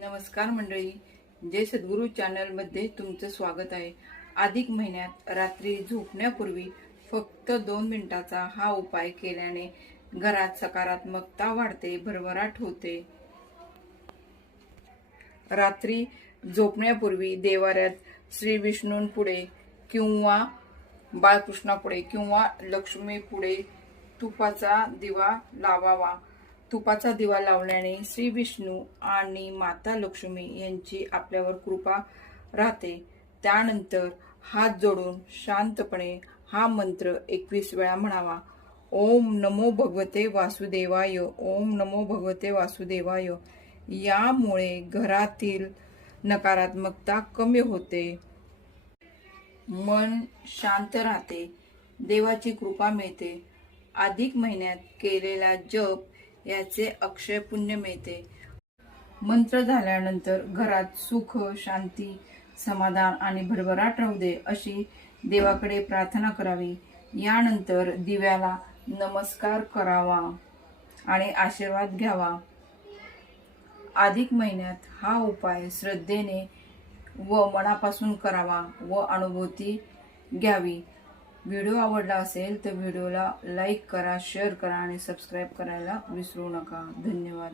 नमस्कार मंडळी, जय सद्गुरू चॅनलमध्ये तुमचं स्वागत आहे। अधिक महिन्यात रात्री झोपण्यापूर्वी फक्त 2 मिनिटाचा हा उपाय केल्याने घरात सकारात्मकता वाढते, भरभराट होते। रात्री झोपण्यापूर्वी देवाऱ्यात श्री विष्णूंपुढे किंवा बाळकृष्णापुढे किंवा लक्ष्मीपुढे तुपाचा दिवा लावावा। तुपाचा दिवा लावल्याने श्री विष्णू आणि माता लक्ष्मी यांची आपल्यावर कृपा राहते। त्यानंतर हात जोडून शांतपणे हा मंत्र 21 वेळा म्हणावा। ओम नमो भगवते वासुदेवाय, ओम नमो भगवते वासुदेवाय। यामुळे घरातील नकारात्मकता कमी होते, मन शांत राहते, देवाची कृपा मिळते। अधिक महिन्यात केलेला जप याचे अक्षय पुण्य मिळते। मंत्र झाल्यानंतर घरात सुख, शांती, समाधान आणि भरभराट राहू दे अशी देवाकडे प्रार्थना करावी। यानंतर दिव्याला नमस्कार करावा आणि आशीर्वाद घ्यावा। अधिक महिन्यात हा उपाय श्रद्धेने व मनापासून करावा व अनुभूती घ्यावी। व्हिडिओ आवडला असेल तर व्हिडिओला लाईक करा, शेअर करा आणि सबस्क्राईब करायला विसरू नका। धन्यवाद।